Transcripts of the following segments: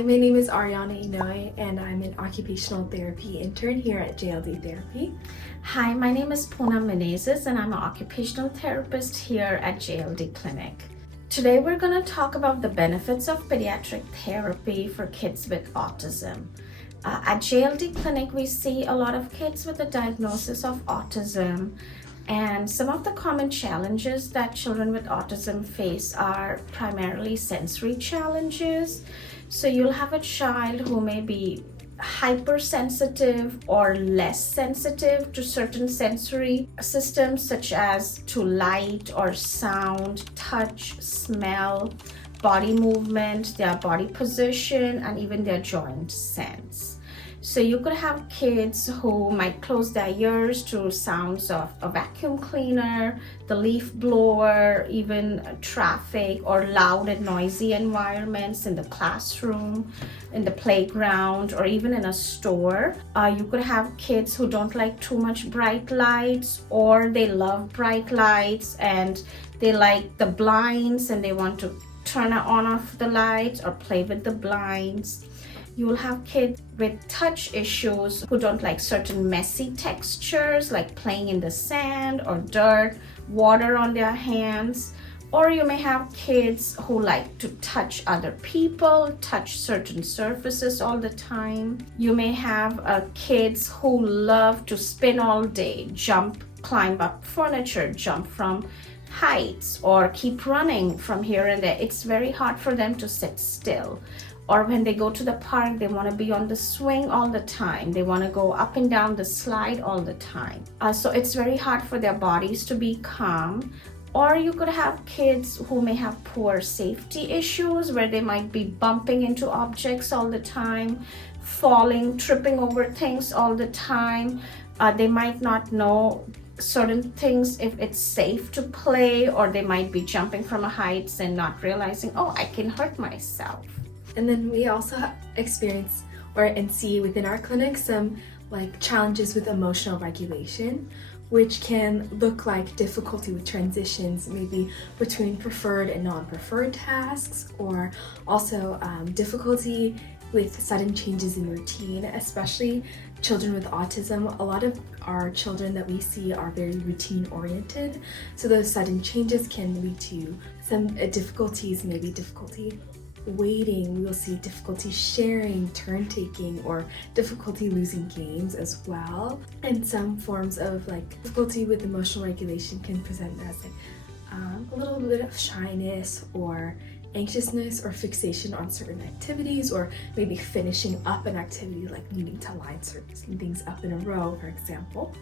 Hi, my name is Ariana Inoue, and I'm an occupational therapy intern here at JLD Therapy. Hi, my name is Poonam Menezes, and I'm an occupational therapist here at JLD Clinic. Today we're going to talk about the benefits of pediatric therapy for kids with autism. At JLD Clinic, we see a lot of kids with a diagnosis of autism, and some of the common challenges that children with autism face are primarily sensory challenges. So you'll have a child who may be hypersensitive or less sensitive to certain sensory systems such as to light or sound, touch, smell, body movement, their body position, and even their joint sense. So you could have kids who might close their ears to sounds of a vacuum cleaner, the leaf blower, even traffic or loud and noisy environments in the classroom, in the playground, or even in a store. You could have kids who don't like too much bright lights, or they love bright lights and they like the blinds and they want to turn on off the lights or play with the blinds. You will have kids with touch issues who don't like certain messy textures like playing in the sand or dirt, water on their hands. Or you may have kids who like to touch other people, touch certain surfaces all the time. You may have kids who love to spin all day, jump, climb up furniture, jump from heights, or keep running from here and there. It's very hard for them to sit still. Or when they go to the park, they want to be on the swing all the time. They want to go up and down the slide all the time. So it's very hard for their bodies to be calm. Or you could have kids who may have poor safety issues where they might be bumping into objects all the time, falling, tripping over things all the time. They might not know certain things if it's safe to play, or they might be jumping from heights and not realizing, oh, I can hurt myself. And then we also experience and see within our clinic some challenges with emotional regulation, which can look like difficulty with transitions, maybe between preferred and non-preferred tasks, or also difficulty with sudden changes in routine, especially children with autism. A lot of our children that we see are very routine oriented, so those sudden changes can lead to some difficulties, maybe difficulty waiting. We'll see difficulty sharing, turn taking, or difficulty losing games as well. And some forms of difficulty with emotional regulation can present as a little bit of shyness or anxiousness or fixation on certain activities, or maybe finishing up an activity like needing to line certain things up in a row, for example.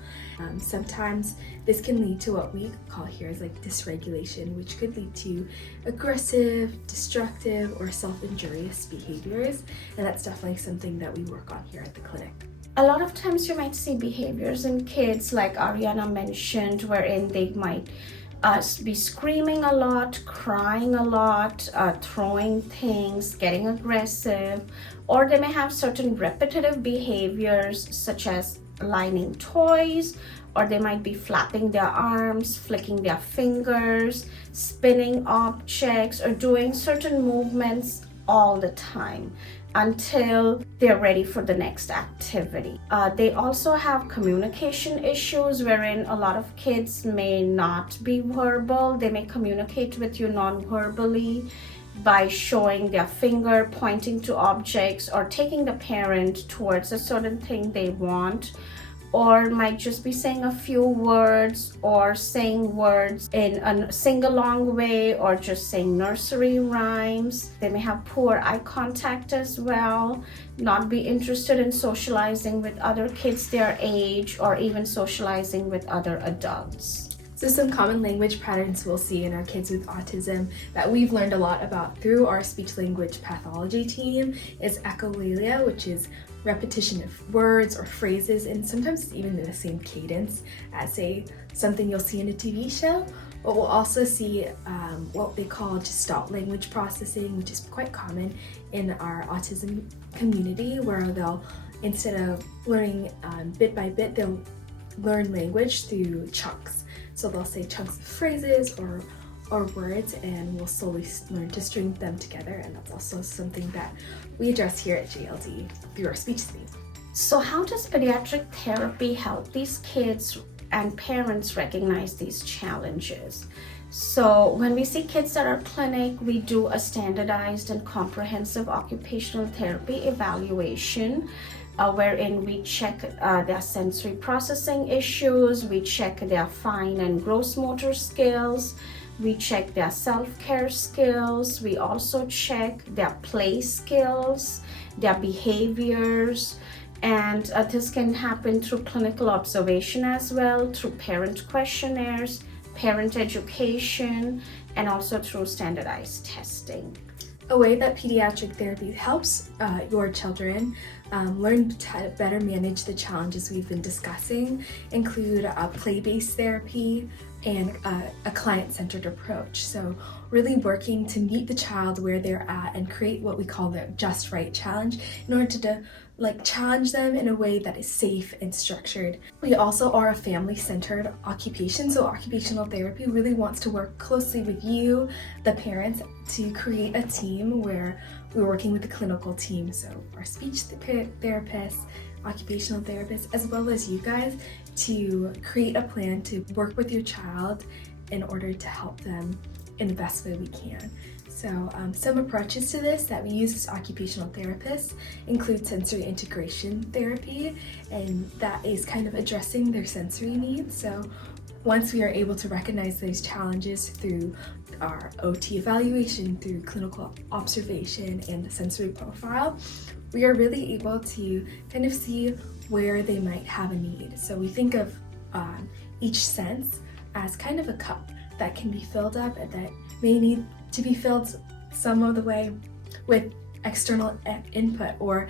Sometimes this can lead to what we call here as dysregulation, which could lead to aggressive, destructive, or self-injurious behaviors, and that's definitely something that we work on here at the clinic. A lot of times you might see behaviors in kids like Ariana mentioned, wherein they might be screaming a lot, crying a lot, throwing things, getting aggressive, or they may have certain repetitive behaviors such as lining toys, or they might be flapping their arms, flicking their fingers, spinning objects, or doing certain movements all the time until they're ready for the next activity. They also have communication issues wherein a lot of kids may not be verbal. They may communicate with you non-verbally by showing their finger, pointing to objects, or taking the parent towards a certain thing they want, or might just be saying a few words, or saying words in a sing-along way, or just saying nursery rhymes. They may have poor eye contact as well, not be interested in socializing with other kids their age, or even socializing with other adults. So some common language patterns we'll see in our kids with autism that we've learned a lot about through our speech-language pathology team is echolalia, which is repetition of words or phrases, and sometimes it's even in the same cadence as something you'll see in a TV show. But we'll also see what they call gestalt language processing, which is quite common in our autism community, where they'll, instead of learning bit by bit, they'll learn language through chunks. So they'll say chunks of phrases or our words and we'll slowly learn to string them together, and that's also something that we address here at JLD through our speech therapy. So how does pediatric therapy help these kids and parents recognize these challenges? So when we see kids at our clinic, we do a standardized and comprehensive occupational therapy evaluation, wherein we check their sensory processing issues, we check their fine and gross motor skills, we check their self-care skills, we also check their play skills, their behaviors, and this can happen through clinical observation as well, through parent questionnaires, parent education, and also through standardized testing. A way that pediatric therapy helps your children learn to better manage the challenges we've been discussing include play-based therapy and a client-centered approach. So really working to meet the child where they're at and create what we call the just right challenge in order to challenge them in a way that is safe and structured. We also are a family-centered occupation, so occupational therapy really wants to work closely with you, the parents, to create a team where we're working with the clinical team, so our speech therapists, occupational therapists, as well as you guys, to create a plan to work with your child in order to help them in the best way we can. So some approaches to this that we use as occupational therapists include sensory integration therapy, and that is kind of addressing their sensory needs. So once we are able to recognize those challenges through our OT evaluation, through clinical observation and the sensory profile, we are really able to kind of see where they might have a need. So we think of each sense as kind of a cup that can be filled up and that may need to be filled some of the way with external input, or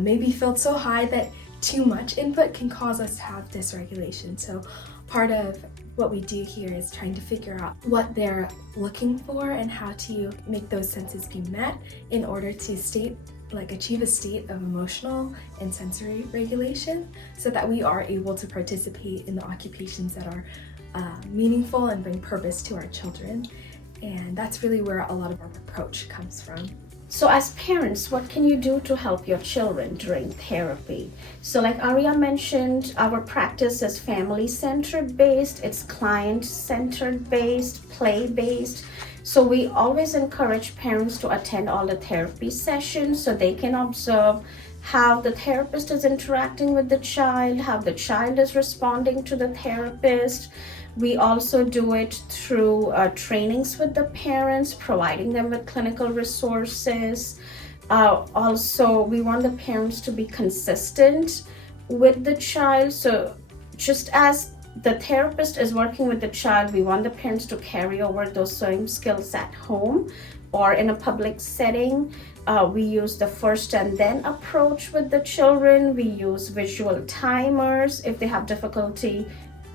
maybe filled so high that too much input can cause us to have dysregulation. So part of what we do here is trying to figure out what they're looking for and how to make those senses be met in order to achieve a state of emotional and sensory regulation, so that we are able to participate in the occupations that are meaningful and bring purpose to our children. And that's really where a lot of our approach comes from. So as parents, what can you do to help your children during therapy? So like Arya mentioned, our practice is family-centered based, it's client-centered based, play-based. So we always encourage parents to attend all the therapy sessions so they can observe how the therapist is interacting with the child, how the child is responding to the therapist. We also do it through trainings with the parents, providing them with clinical resources. Also, we want the parents to be consistent with the child. So just as the therapist is working with the child, we want the parents to carry over those same skills at home or in a public setting. We use the first and then approach with the children. We use visual timers if they have difficulty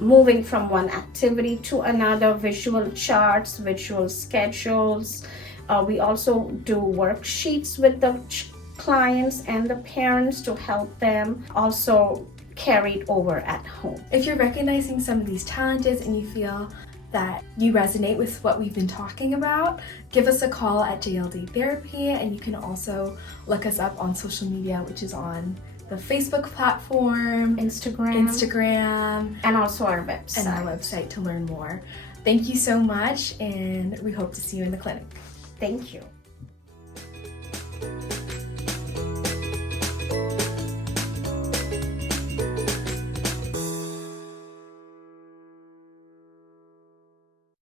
moving from one activity to another, visual charts, visual schedules. We also do worksheets with the clients and the parents to help them also carry it over at home. If you're recognizing some of these challenges and you feel that you resonate with what we've been talking about, give us a call at JLD Therapy, and you can also look us up on social media, which is on the Facebook platform, Instagram, and also our website. And our website to learn more. Thank you so much, and we hope to see you in the clinic. Thank you.